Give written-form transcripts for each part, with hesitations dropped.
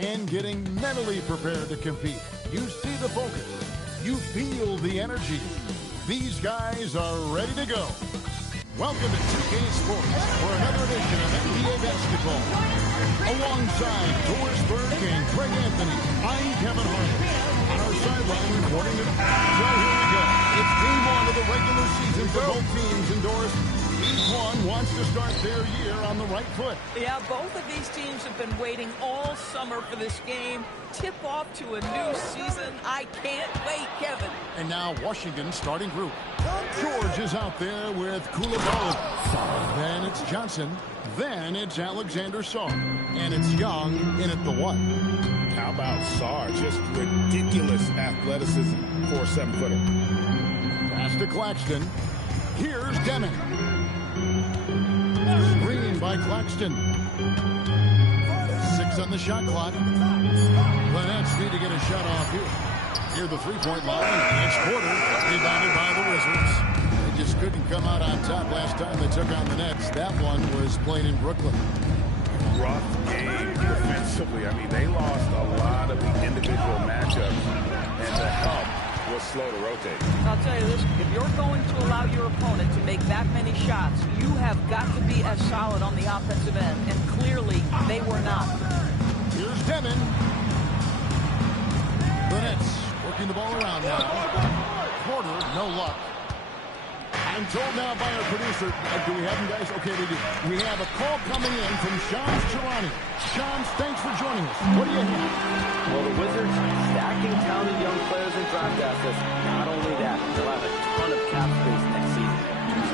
and getting mentally prepared to compete. You see the focus. You feel the energy. These guys are ready to go. Welcome to 2K Sports for another edition of NBA basketball. Alongside Doris Burke and Craig Anthony, I'm Kevin Harlan. On our sideline reporting it. So here we go. It's game one of the regular season for both teams, and Doris, each one wants to start their year on the right foot. Yeah, both of these teams have been waiting all summer for this game. Tip off to a new season. I can't wait, Kevin. And now Washington's starting group. George is out there with Koulibaly. Then it's Johnson. Then it's Alexander Sarr. And it's Young in at the one. How about Sarr? Just ridiculous athleticism for a 7-footer. Pass to Claxton. Here's Deming. Screen by Claxton. 6 on the shot clock. The Nets need to get a shot off here. Near the three-point line. It's Porter. Rebounded by the Wizards. They just couldn't come out on top last time they took on the Nets. That one was played in Brooklyn. Rough game defensively. I mean, they lost a lot of the individual matchups, and the help was slow to rotate. I'll tell you this, if you're going to allow your opponent to make that many shots, you have got to be as solid on the offensive end, and clearly they were not. Here's Deming. The Nets working the ball around now. Porter, no luck. I'm told now by our producer, do we have him, guys? Okay, we do. We have a call coming in from Shams Charania. Shams, thanks for joining us. What do you have? Well, the Wizards stacking talented young players and draft assets. Not only that, they'll have a ton of cap space next season.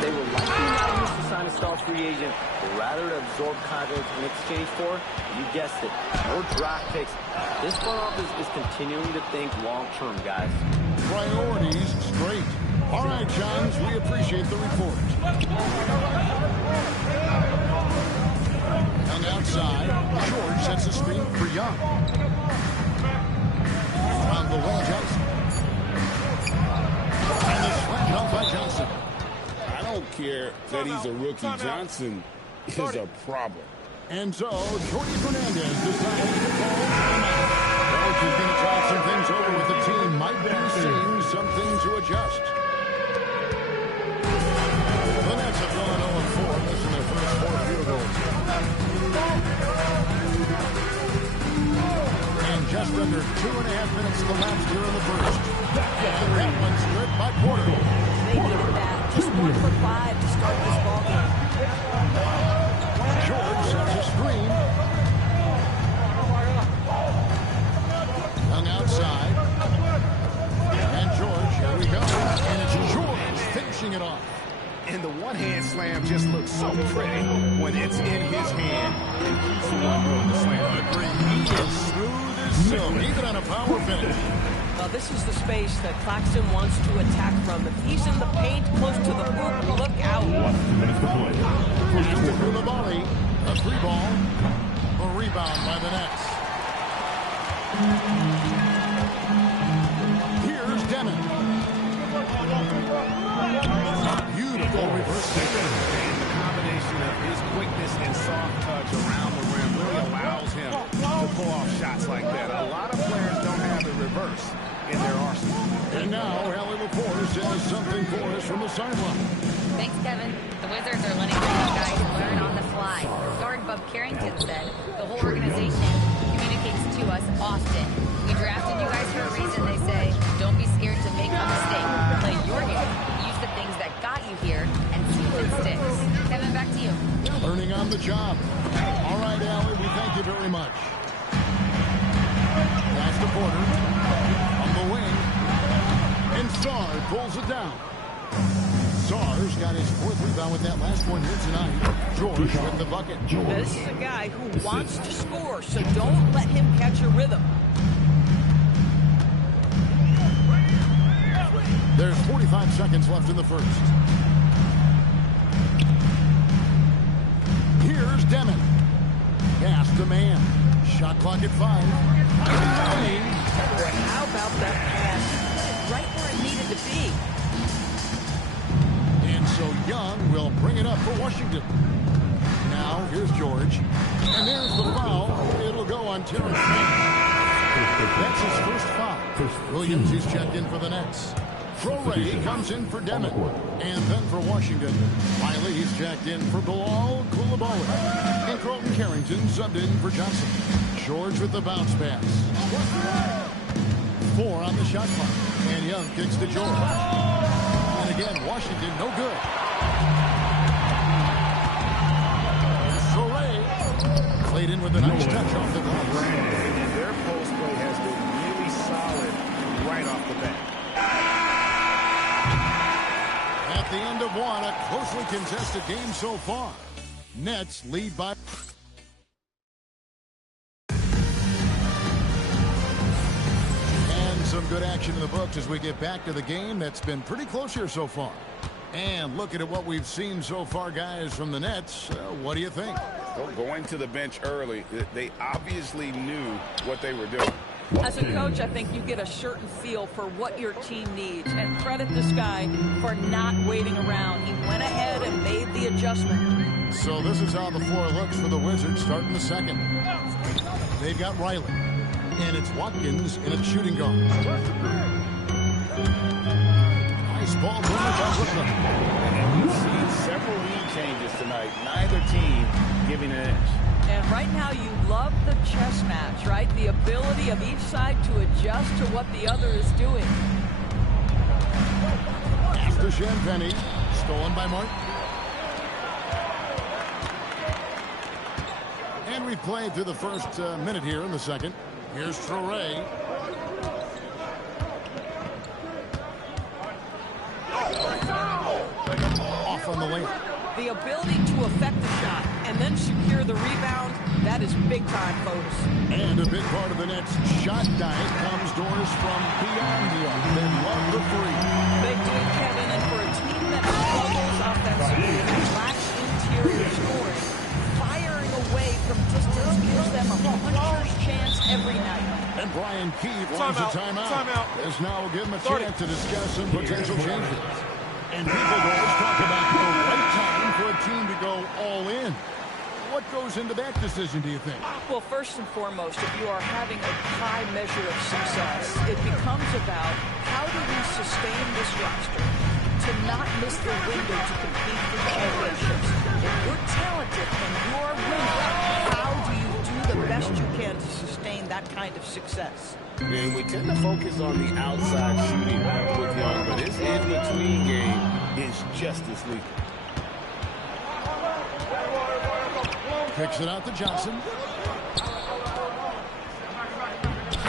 They will likely not use to sign a star free agent, but rather to absorb contracts in exchange for, you guessed it, more draft picks. This front office is continuing to think long-term, guys. Priorities straight. All right, Johns, we appreciate the report. On the outside, George sets a screen for Young. On the wing, Johnson. And the slam dunk by Johnson. I don't care that he's a rookie. Johnson is a problem. And so, Jordy Fernandez decided to call timeout. George is going to talk some things over with the team. Might be seeing something to adjust. The Nets have gone 0-4. This is their first 4 field goals. And just under 2.5 minutes elapsed here in the first. And that one's good by Porter. They needed that. Just 1 for 5 to start this ball game. George sets a screen. Hung outside. And George, here we go. And it's George finishing it off. And the one-hand slam just looks so pretty when it's in his hand and he's the one doing the slam. He is smooth as silk, even on a power finish. Well, this is the space that Claxton wants to attack from. If he's in the paint close to the hoop, look out. Pass to Koulibaly, a free ball, a rebound by the Nets. Here's Deming. Beautiful reverse kick. And the combination of his quickness and soft touch around the rim really allows him to pull off shots like that. A lot of players don't have the reverse in their arsenal. And now, Allie LaForce has something for us from the sideline. Thanks, Kevin. The Wizards are letting their young guys learn on the fly. Guard Bub Carrington said, the whole organization communicates to us often. We drafted you guys for a reason, they say. Don't be scared to make a mistake. Play your game. Use the things that got you here and see if it sticks. Kevin, back to you. Learning on the job. All right, Allie, we thank you very much. Pass to Porter. On the wing. And Sarr pulls it down. Sarr's got his 4th rebound with that last one here tonight. George with the bucket. This is a guy who wants to score, so don't let him catch a rhythm. There's 45 seconds left in the first. Here's Deming. Pass to man. Shot clock at 5. How about that pass? Right where it needed to be. And so Young will bring it up for Washington. Now, here's George. And there's the foul. It'll go on Terrence Mann. That's his first foul. Williams is checked in for the Nets. Traore comes in for Demon. And then for Washington, Riley is checked in for Bilal Coulibaly. And Colton Carrington subbed in for Johnson. George with the bounce pass. 4 on the shot clock. And Young kicks to George. And again, Washington no good. Traore played in with a nice touch off the glass. And their post play has been really solid right off the bat. At the end of one, a closely contested game so far. Nets lead by... And some good action in the books as we get back to the game that's been pretty close here so far. And looking at what we've seen so far, guys, from the Nets, what do you think? Well, going to the bench early, they obviously knew what they were doing. As a coach, I think you get a certain feel for what your team needs. And credit this guy for not waiting around. He went ahead and made the adjustment. So this is how the floor looks for the Wizards starting the second. They've got Riley. And it's Watkins in a shooting guard. Nice ball movement by Brooklyn. And we've seen several lead changes tonight. Neither team giving an edge. And right now you love the chess match, right? The ability of each side to adjust to what the other is doing. After Champagny, stolen by Martin. And we've played through the first minute here in the second. Here's Traore. Off on the lane. The ability to affect the shot and then secure the rebound, that is big time, folks. And a big part of the Nets' shot diet comes doors from beyond the arc. They love the three. They do, Kevin, and for a team that struggles offensively and lacks interior scoring, firing away from distance gives them a puncher's chance every night. And Brian Keefe wants a timeout. This now will give him a chance to discuss some potential changes. And people always talk about the right time for a team to go all in. What goes into that decision, do you think? Well, first and foremost, if you are having a high measure of success, it becomes about how do we sustain this roster to not miss the window to compete for championships. If you're talented and you're winning, how do you do the best you can to sustain that kind of success? And we tend to focus on the outside shooting with Young, but his in-between game is just as lethal. Kicks it out to Johnson.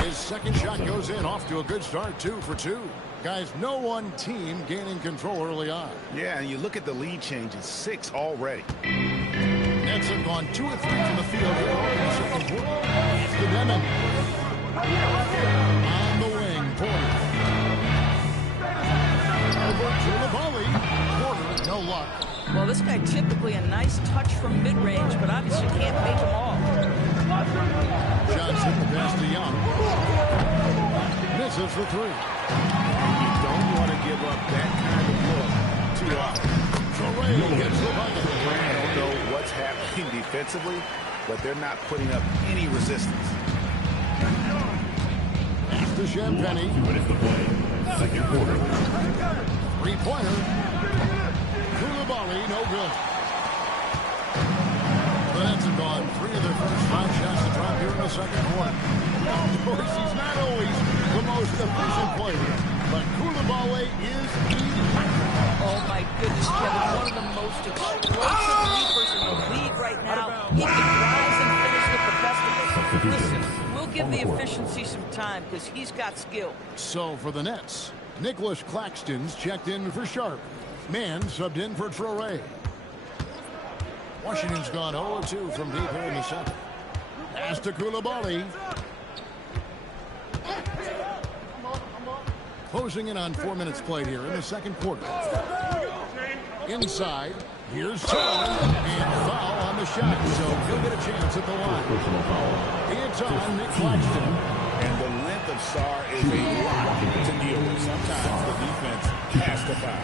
His second shot goes in, off to a good start, 2 for 2. Guys, no one team gaining control early on. Yeah, and you look at the lead changes, 6 already. Nets have gone 2 of 3 from the field here in the second quarter. It's to Demon. On the wing, Porter. Over to the volley. Porter, no luck. Well, this guy typically a nice touch from mid-range, but obviously can't make them all. Johnson, the pass to Young. Misses for 3. You don't want to give up that kind of look too often. Traore gets the bucket. I don't know what's happening defensively, but they're not putting up any resistance. After Champagny. Second quarter. 3-pointer. Coulibaly, no good. The Nets have gone 3 of their first 5 shots to drop here in the second quarter. Of course, he's not always the most efficient player, but Coulibaly is elite. Oh, my goodness, Kevin, one of the most explosive leapers in the league right now. He can rise and finish with the best of us. Listen, we'll give the efficiency some time because he's got skill. So for the Nets, Nicholas Claxton's checked in for Sharp. Mann subbed in for Traore. Washington's gone 0-2 from deep here in the second. Pass to Coulibaly. Closing in on 4 minutes played here in the second quarter. Inside, here's Tillman, and foul on the shot, so he'll get a chance at the line. It's on Nick Claxton. And the length of Sarr is a lot to deal with. Sometimes the defense has to foul.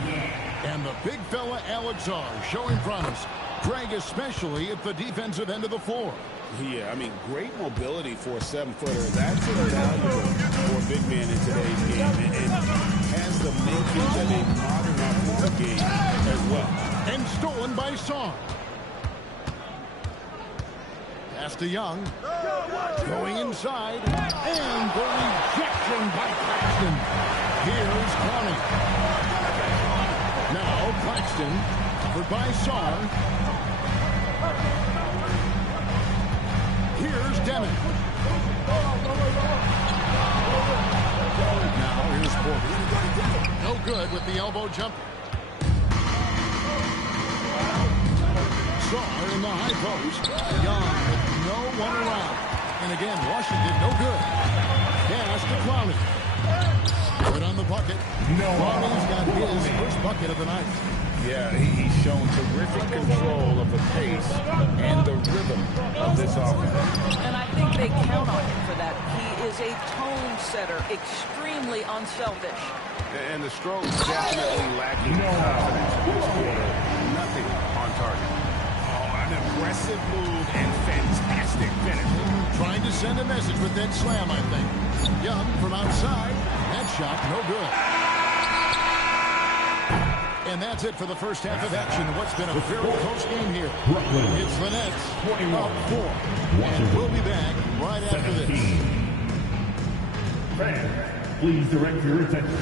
And the big fella Alex Sarr showing promise. Greg, especially at the defensive end of the floor. Yeah, I mean, great mobility for a 7-footer. That's invaluable for a big man in today's game. And has the makings of a modern offensive game as well. And stolen by Song. Pass to Young. Going inside. And the rejection by Claxton. Here's Clowney. Now Claxton. Covered by Song. Here's Deming. Now here's Porter. No good with the elbow jump. Saw in the high post. Young with no one around. And again, Washington no good. Pass to Clowney. Good on the bucket. Clowney's got his first bucket of the night. Yeah, he's shown terrific control of the pace and the rhythm of this offense. And I think they count on him for that. He is a tone setter, extremely unselfish. And the strokes definitely lacking confidence this quarter. Nothing on target. Oh, an aggressive move and fantastic finish. Trying to send a message with that slam, I think. Young from outside. That shot, no good. And that's it for the first half of action. What's been a very close game here. It's the Nets up 4. And we'll be back right after this. Fans, please direct your attention.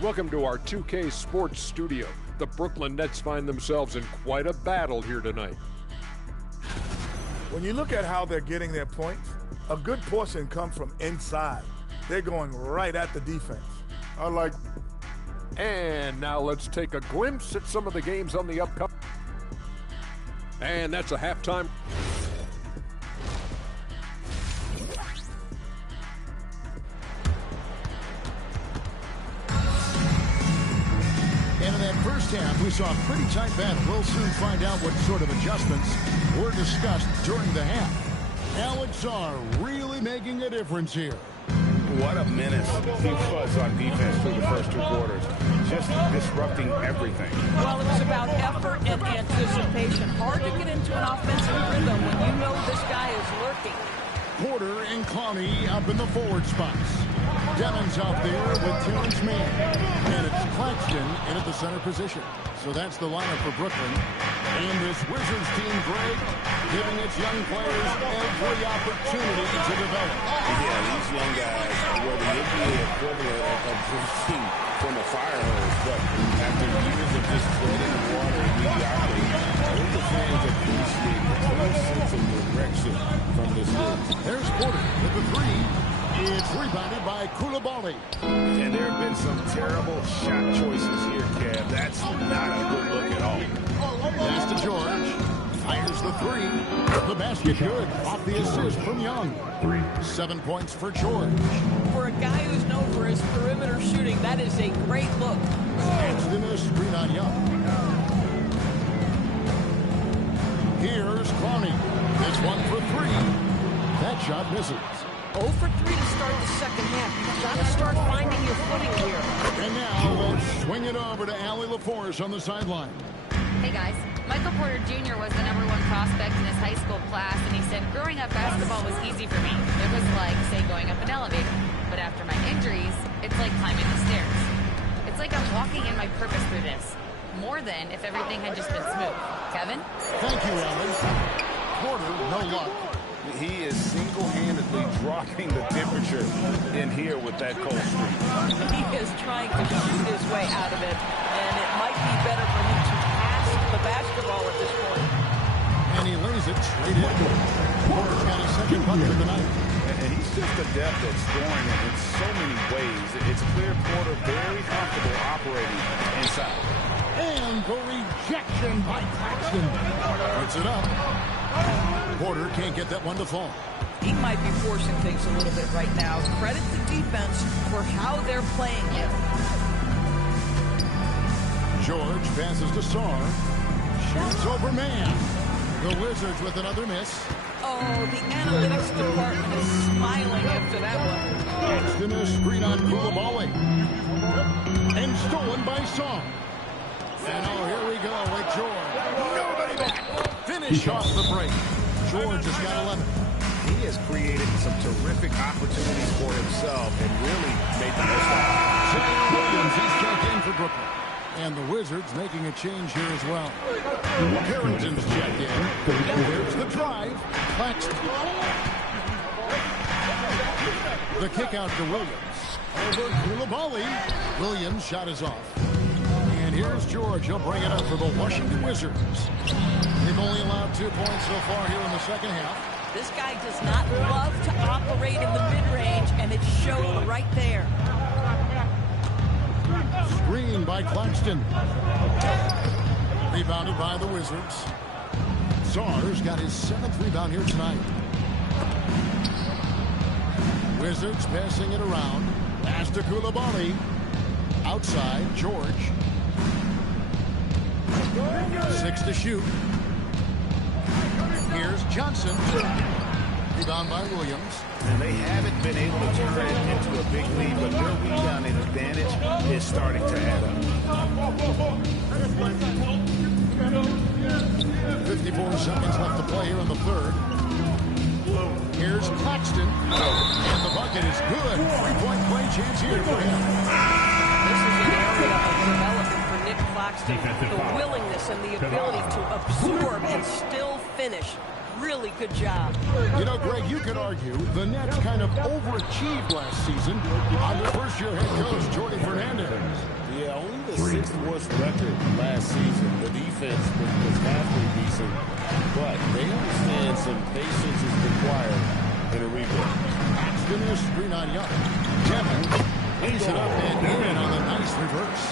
Welcome to our 2K Sports Studio. The Brooklyn Nets find themselves in quite a battle here tonight. When you look at how they're getting their points, a good portion comes from inside. They're going right at the defense. And now let's take a glimpse at some of the games on the upcoming. And that's a halftime. And in that first half, we saw a pretty tight battle. We'll soon find out what sort of adjustments were discussed during the half. Alex R. really making a difference here. What a menace he was on defense through the first 2 quarters. Just disrupting everything. Well, it was about effort and anticipation. Hard to get into an offensive rhythm when you know this guy is lurking. Porter and Clowney up in the forward spots. Demon's out there with Terrence Mann. And it's Claxton in at the center position. So that's the lineup for Brooklyn. And this Wizards team, Greg, giving its young players every opportunity to develop. Yeah, these young guys were the NBA equivalent of drinking from a fire hose. But after years of just treading water and mediocrity, the fans appreciate the clear sense of direction from this group. There's Porter with the 3. It's rebounded by Koulibaly. And there have been some terrible shot choices here, Kev. That's not a good look at all. Pass to George. Fires the 3. The basket good. Off the assist from Young. 7 points for George. For a guy who's known for his perimeter shooting, that is a great look. Paxton a screen on Young. Here's Clowney. This one for 3. That shot misses. 0 for 3 to start the second half. You've got to start finding your footing here. And now let's swing it over to Allie LaForce on the sideline. Hey guys, Michael Porter Jr. was the #1 prospect in his high school class, and he said growing up basketball was easy for me. It was like, say, going up an elevator. But after my injuries, it's like climbing the stairs. It's like I'm walking in my purpose through this. More than if everything had just been smooth. Kevin? Thank you, Allie. Porter, no luck. He is single-handedly dropping the temperature in here with that cold streak. He is trying to shoot his way out of it, and it might be better for him to pass the basketball at this point. And he lays it straight into it. Porter's got a second bucket of the night. And he's just adept at scoring in so many ways. It's clear Porter very comfortable operating inside. And the rejection by Claxton. Puts it up. Porter can't get that one to fall. He might be forcing things a little bit right now. Credit the defense for how they're playing him. George passes to Sarr. Shoots over man. The Wizards with another miss. Oh, the analytics department is smiling after that one. Paxton a screen on Koulibaly. And stolen by Song. And oh, here we go with George. Nobody back. Finish off the break. George has got 11. He has created some terrific opportunities for himself and really made the most of it. Zion Williams, he's checked in for Brooklyn. And the Wizards making a change here as well. Carrington's checked in. And there's the drive. Claxton. The kick out to Williams. Over Koulibaly. Williams' shot is off. And here's George. He'll bring it up for the Washington Wizards. They've only allowed 2 points so far here in the second half. This guy does not love to operate in the mid-range, and it showed right there. Screen by Claxton. Rebounded by the Wizards. Czar's got his 7th rebound here tonight. Wizards passing it around. Pass to Koulibaly. Outside, George. 6 to shoot. Here's Johnson. Rebound by Williams. And they haven't been able to turn it into a big lead, but their rebounding advantage is starting to add up. 54 seconds left to play here in the third. Here's Claxton. And the bucket is good. 3-point play chance here for him. This is an area of development for Nick Claxton. The willingness and the ability to absorb and still finish. Really good job. You know, Greg, you could argue the Nets kind of overachieved last season under first-year head coach Jordy Fernandez. Yeah, only the 6th worst record last season. The defense was halfway decent, but they understand some patience is required in a rebuild. Paxton is screen on Young. Demons lays it up and in on the nice reverse.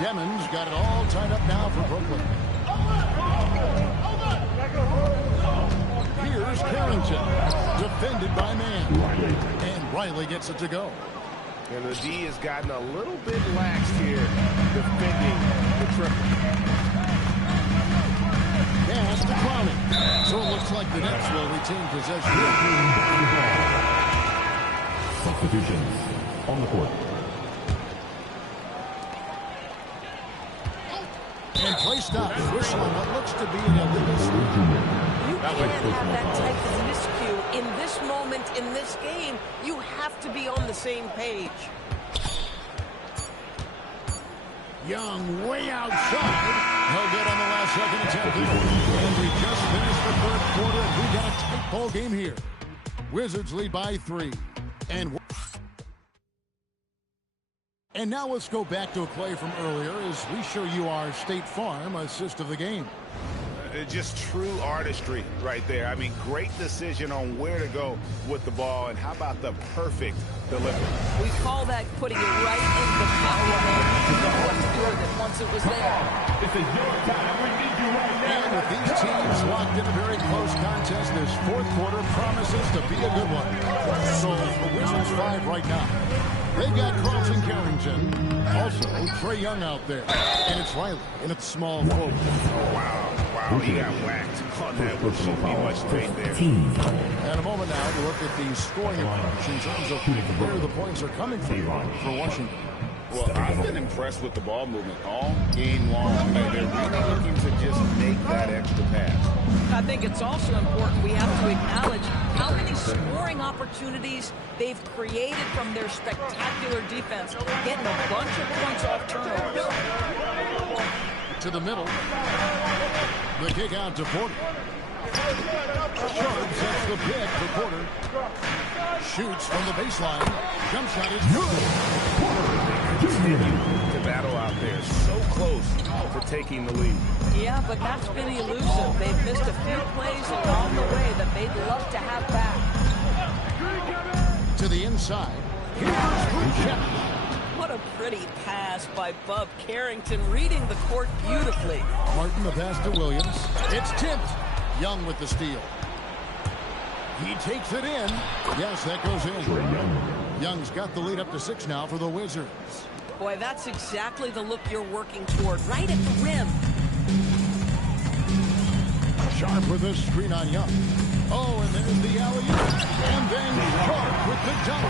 Demons got it all tied up now for Brooklyn. Here's Carrington, defended by Mann. And Riley gets it to go. And the D has gotten a little bit lax here, defending the triple. Pass to Clowney. So it looks like the Nets will retain possession. Substitutions on the court. And play stops, whistling what looks to be an illegal slip. You can't have that type of miscue in this moment, in this game. You have to be on the same page. Young way outside. No good on the last second attempt. And we just finished the third quarter, and we got a tight ball game here. Wizards lead by 3. And now let's go back to a play from earlier as we show you our State Farm assist of the game. Just true artistry right there. I mean, great decision on where to go with the ball, and how about the perfect delivery? We call that putting it right in the pocket. You know what to do with it once it was there. This is your time. We need you right now. And with these teams locked in a very close contest, this fourth quarter promises to be a good one. So the Wizards 5 right now. They've got Carlton Carrington, also Trae Young out there, and it's Riley in its small forward. Oh, wow, he got whacked on that. Would shouldn't be much weight there. And a moment now to look at the scoring approach in terms of where the points are coming from for Washington. Well, I've been impressed with the ball movement all game long. They're really looking to just make that extra pass. I think it's also important we have to acknowledge how many scoring opportunities they've created from their spectacular defense, getting a bunch of points off turnovers. To the middle. The kick out to Porter. Sharp sets the pick for Porter. Shoots from the baseline. Jump shot is good. Continue to battle out there. So close to taking the lead. Yeah, but that's been elusive. They've missed a few plays along the way that they'd love to have back. To the inside. Here's Shep. What a pretty pass by Bub Carrington, reading the court beautifully. Martin the pass to Williams. It's tipped. Young with the steal. He takes it in. Yes, that goes in. Young's got the lead up to 6 now for the Wizards. Boy, that's exactly the look you're working toward, right at the rim. Sharp with a screen on Young. Oh, and there's the alley-oop. And then Clark with the dunk.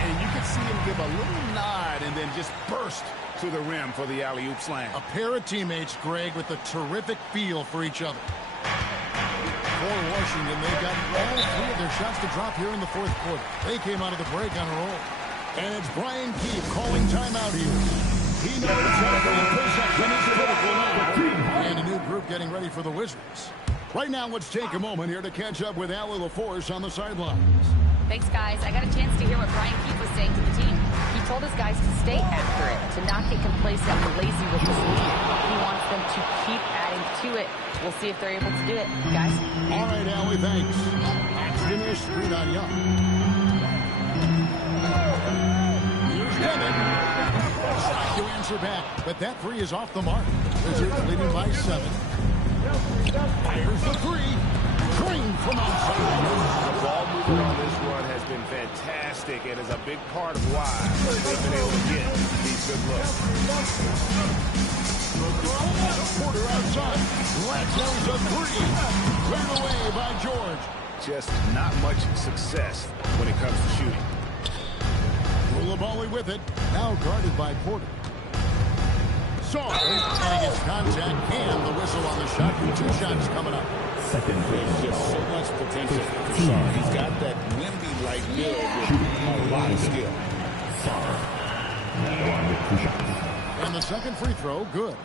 And you can see him give a little nod and then just burst to the rim for the alley-oop slam. A pair of teammates, Greg, with a terrific feel for each other. For Washington, they've got all three of their shots to drop here in the fourth quarter. They came out of the break on a roll. And it's Brian Keefe calling timeout here. He knows every possession is critical now. And a new group getting ready for the Wizards. Right now, let's take a moment here to catch up with Allie LaForce on the sidelines. Thanks, guys. I got a chance to hear what Brian Keefe was saying to the team. He told his guys to stay after it, to not get complacent or lazy with this lead. He wants them to keep adding to it. We'll see if they're able to do it, guys. All right, Allie, thanks. Axton is screen on Young. Here's Devin. Trying to answer back, but that three is off the mark. Wizards leading by 7. Fires the three. Green from outside. The ball movement on this run has been fantastic and is a big part of why they've been able to get these good looks. Porter outside. There's a three. Cleared away by George. Just not much success when it comes to shooting. Koulibaly with it. Now guarded by Porter. Saw and against contact and the whistle on the shot. 2 shots coming up. There's just so much potential for Sarr. He's got that Wemby-like build with a lot of skill. And the second free throw, good.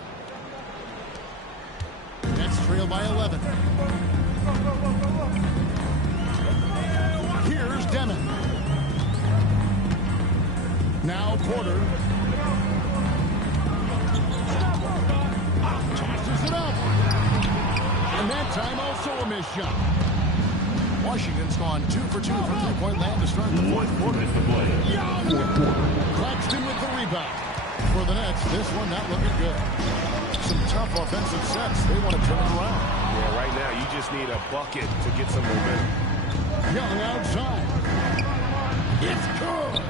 Nets trail by 11. Here's Demon. Now Porter. Tosses it up. And that time also a missed shot. Washington's gone 2 for 2 from three-point land to start the fourth quarter. Young! Claxton with the rebound. For the Nets, this one not looking good. Some tough offensive sets. They want to turn it around. Yeah, right now you just need a bucket to get some momentum. Young outside. It's good.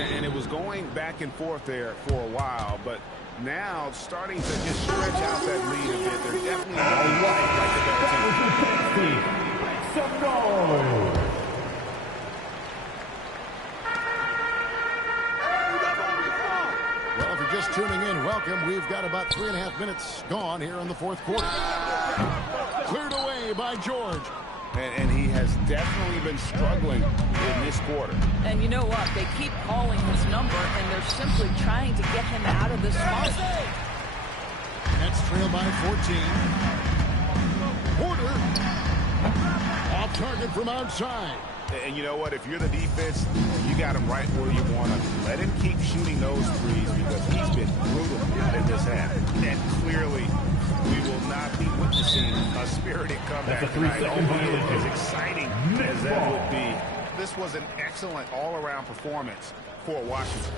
And it was going back and forth there for a while, but now starting to just stretch out that lead a bit. They're definitely like the better team. Some noise. Well, if you're just tuning in, welcome. We've got about 3.5 minutes gone here in the fourth quarter. Cleared away by George. And he has definitely been struggling in this quarter. And you know what? They keep calling his number, and they're simply trying to get him out of this spot. Nets trail by 14. Porter. Off target from outside. And you know what? If you're the defense, you got him right where you want him. Let him keep shooting those threes because he's been brutal in this half. And clearly, we will not be witnessing a spirited comeback tonight. Albeit as exciting as that would be. This was an excellent all-around performance for Washington.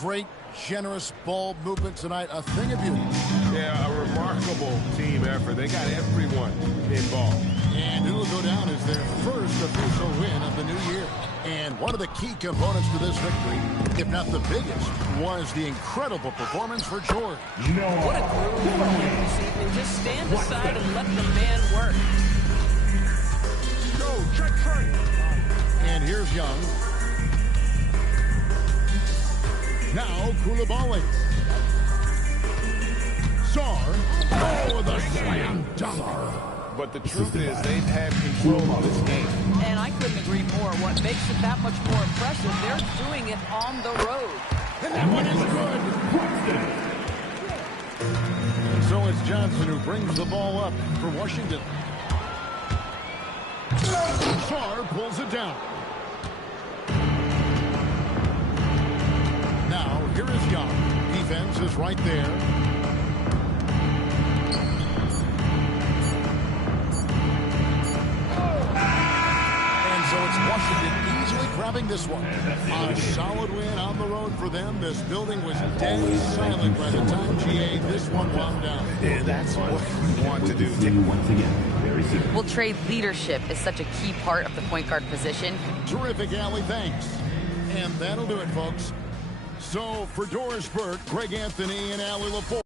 Great, generous ball movement tonight. A thing of beauty. Yeah, a remarkable team effort. They got everyone involved. And it'll go down as their first official win of the new year. And one of the key components to this victory, if not the biggest, was the incredible performance for George. What a groove this evening. Just stand aside and let the man work. Go, check train. And here's Young. Now Koulibaly. Sarr. Oh, the slam dunk. But the truth is they've had control of this game. And I couldn't agree more. What makes it that much more impressive, they're doing it on the road. And that one is good. And so it's Johnson who brings the ball up for Washington. Sarr pulls it down. Now, here is Young. Defense is right there. So it's Washington easily grabbing this one. A solid win on the road for them. This building was dead silent by the time GA this one wound down. And that's what we want to do. Once again, very soon. Well, trade leadership is such a key part of the point guard position. Terrific, Allie. Thanks. And that'll do it, folks. So for Doris Burke, Greg Anthony, and Allie LaForce.